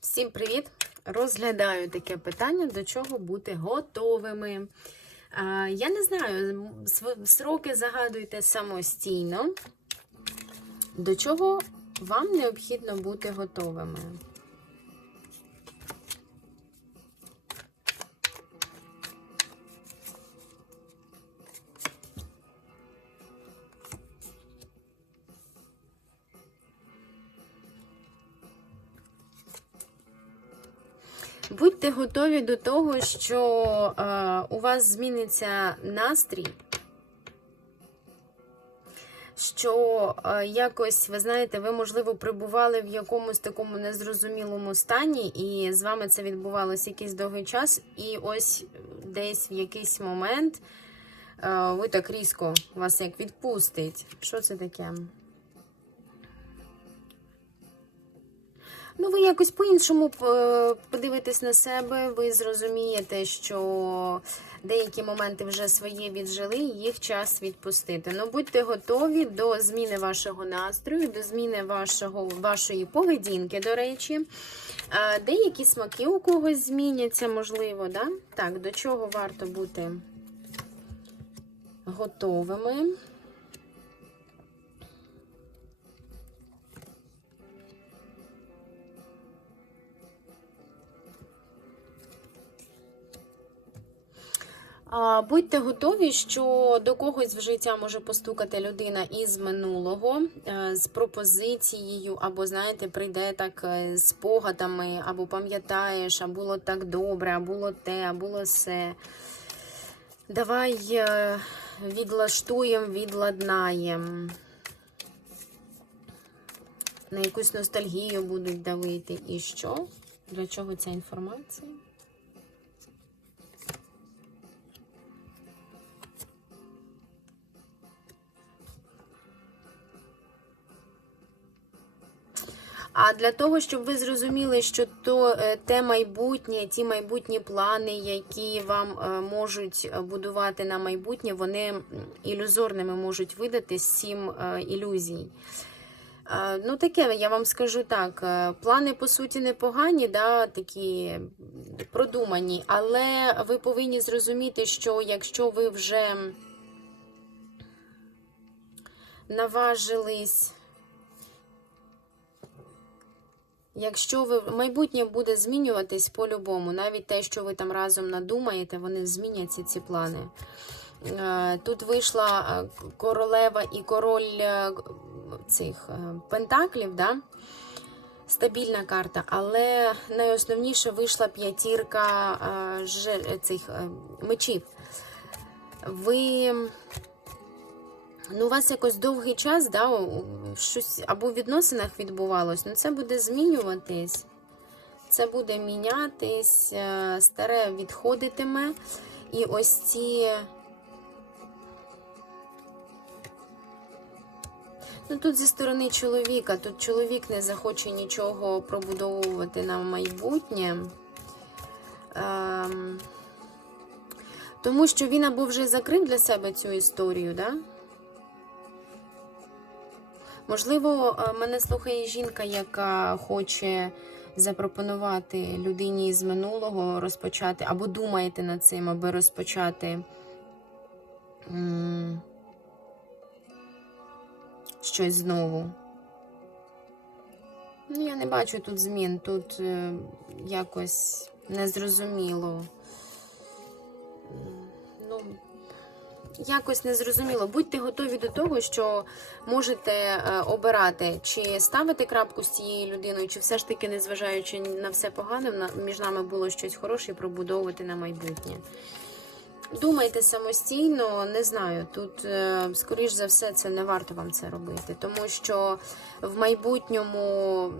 Всім привіт! Розглядаю таке питання, до чого бути готовими. Я не знаю, сроки загадуйте самостійно. До чого вам необхідно бути готовими? Будьте готові до того, що е, у вас зміниться настрій, що е, якось, ви знаєте, ви, можливо, прибували в якомусь такому незрозумілому стані, і з вами це відбувалося якийсь довгий час, і ось десь в якийсь момент е, ви так різко вас як відпустить. Що це таке? Ну, ви якось по-іншому е, подивитесь на себе, ви зрозумієте, що деякі моменти вже своє віджили, їх час відпустити. Ну, будьте готові до зміни вашого настрою, до зміни вашого, вашої поведінки, до речі. Е, Деякі смаки у когось зміняться, можливо, да? Так, до чого варто бути готовими. Будьте готові, що до когось в життя може постукати людина із минулого е, з пропозицією, або, знаєте, прийде так е, з спогадами, або пам'ятаєш, а було так добре, а було те, а було все. Давай е, відлаштуємо, відладнаємо. На якусь ностальгію будуть давити. І що? Для чого ця інформація? А для того, щоб ви зрозуміли, що то е, те майбутнє, ті майбутні плани, які вам е, можуть будувати на майбутнє, вони ілюзорними можуть видати сім е, ілюзій. Е, Ну, таке, я вам скажу так: е, плани, по суті, непогані, да, такі продумані, але ви повинні зрозуміти, що якщо ви вже наважились. Якщо ви майбутнє буде змінюватись по-любому, навіть те, що ви там разом надумаєте, вони зміняться ці плани. Е, Тут вийшла е, королева і король е, цих пентаклів, да? стабільна карта, але найосновніше вийшла п'ятірка цих мечів. Ви. Ну, у вас якось довгий час, да, щось або в відносинах відбувалось, ну це буде змінюватись. Це буде мінятись, е, старе відходитиме. І ось ці. Ну, тут зі сторони чоловіка, тут чоловік не захоче нічого пробудовувати на майбутнє. Ем, тому що він або вже закрив для себе цю історію, да? Можливо, е, мене слухає жінка, яка хоче запропонувати людині з минулого розпочати, або думаєте над цим, аби розпочати щось знову. Ну, я не бачу тут змін, тут е, якось незрозуміло. Якось незрозуміло. Будьте готові до того, що можете е, обирати, чи ставити крапку з цією людиною, чи все ж таки, незважаючи на все погане, між нами було щось хороше і пробудовувати на майбутнє. Думайте самостійно, не знаю. Тут, е, скоріш за все, це не варто вам це робити, тому що в майбутньому,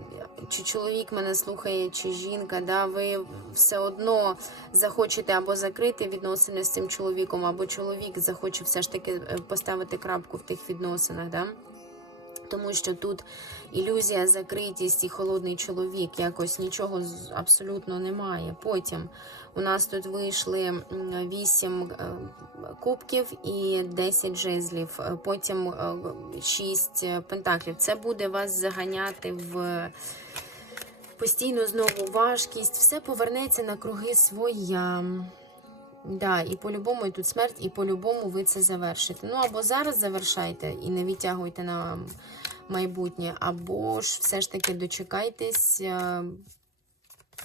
чи чоловік мене слухає, чи жінка, да, ви все одно захочете або закрити відносини з цим чоловіком, або чоловік захоче все ж таки е, поставити крапку в тих відносинах. Да? Тому що тут ілюзія, закритість і холодний чоловік, якось нічого абсолютно немає. Потім у нас тут вийшли 8 кубків і 10 жезлів, е, потім 6 пентаклів. Це буде вас заганяти в постійно знову важкість, все повернеться на круги своя. Да, і по-любому і тут смерть, і по-любому ви це завершите. Ну, або зараз завершайте і не відтягуйте на майбутнє, або ж все ж таки дочекайтесь, е,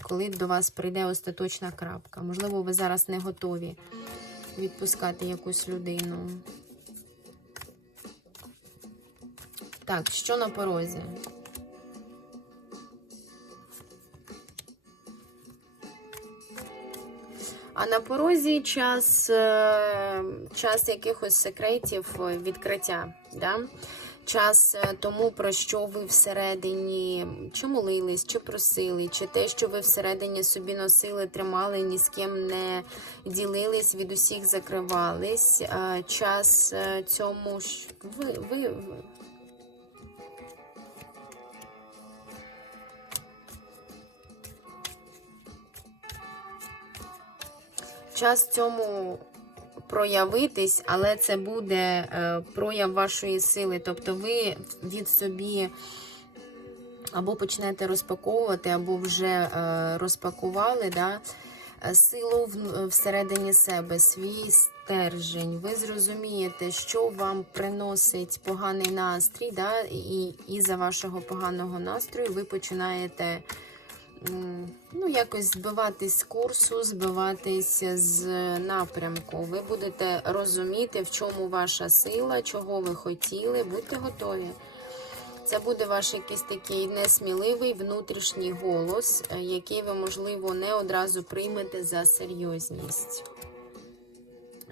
коли до вас прийде остаточна крапка. Можливо, ви зараз не готові відпускати якусь людину. Так, що на порозі? А на порозі час, е, час якихось секретів е, відкриття. Да? Час е, тому, про що ви всередині чи молились, чи просили, чи те, що ви всередині собі носили, тримали, ні з ким не ділились, від усіх закривались. Час цьому ви, ви, час цьому проявитись, але це буде е, прояв вашої сили. Тобто ви від собі або почнете розпаковувати, або вже е, розпакували да, силу всередині себе, свій стержень. Ви зрозумієте, що вам приносить поганий настрій, да, і, і за вашого поганого настрою ви починаєте ну, якось збиватись з курсу, збиватись з напрямку. Ви будете розуміти, в чому ваша сила, чого ви хотіли, будьте готові. Це буде ваш якийсь такий несміливий внутрішній голос, е, який ви, можливо, не одразу приймете за серйозність.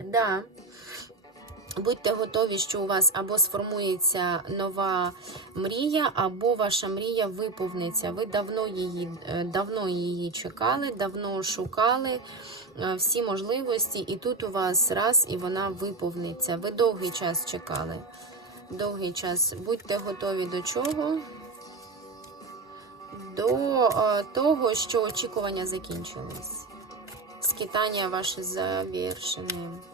Да. Будьте готові, що у вас або сформується нова мрія, або ваша мрія виповниться. Ви давно її, е, давно її чекали, давно шукали е, всі можливості, і тут у вас раз і вона виповниться. Ви довгий час чекали. Довгий час. Будьте готові до чого? До е, того, що очікування закінчились. Скитання ваше завершене.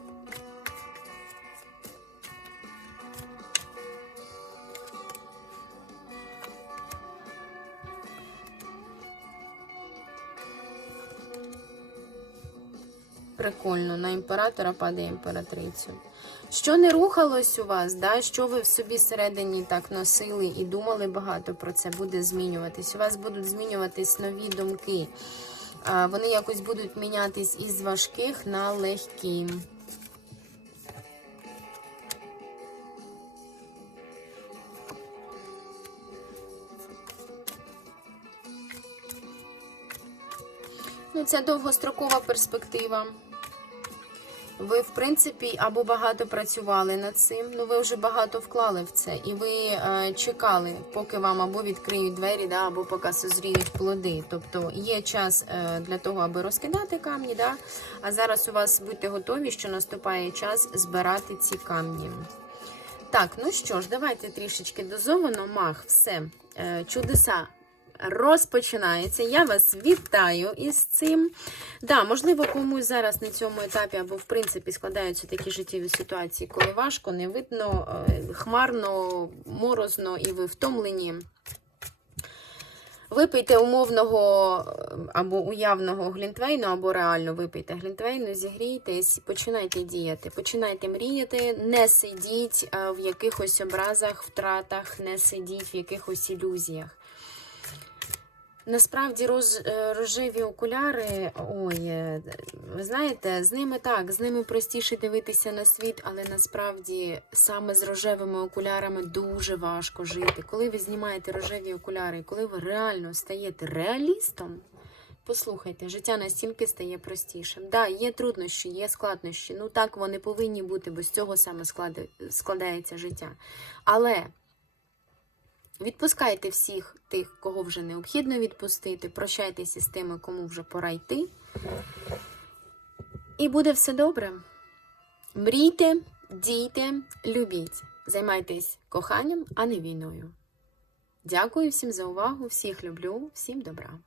Прикольно, на імператора падає імператрицю. Що не рухалось у вас, да? що ви в собі всередині так носили і думали багато про це, буде змінюватись. У вас будуть змінюватись нові думки. Вони якось будуть мінятись із важких на легкі. Ну, це довгострокова перспектива. Ви, в принципі, або багато працювали над цим, ну ви вже багато вклали в це, і ви е, чекали, поки вам або відкриють двері, да, або поки созріють плоди. Тобто є час е, для того, аби розкидати камні, да, а зараз у вас будьте готові, що наступає час збирати ці камні. Так, ну що ж, давайте трішечки дозовано. Мах, все, е, чудеса розпочинається. Я вас вітаю із цим. Да, можливо, комусь зараз на цьому етапі або, в принципі, складаються такі життєві ситуації, коли важко, не видно, е, хмарно, морозно і ви втомлені. Випийте умовного е, або уявного глінтвейну, або реально випийте глінтвейну, зігрійтесь, починайте діяти, починайте мріяти, не сидіть е, в якихось образах, втратах, не сидіть в якихось ілюзіях. Насправді роз, е, рожеві окуляри, ой, е, ви знаєте, з ними так, з ними простіше дивитися на світ, але насправді саме з рожевими окулярами дуже важко жити. Коли ви знімаєте рожеві окуляри, коли ви реально стаєте реалістом, послухайте, життя настільки стає простішим. Да, є труднощі, є складнощі. Ну так вони повинні бути, бо з цього саме складається життя. Але Відпускайте всіх тих, кого вже необхідно відпустити. Прощайтеся з тими, кому вже пора йти. І буде все добре. Мрійте, дійте, любіть. Займайтесь коханням, а не війною. Дякую всім за увагу, всіх люблю, всім добра.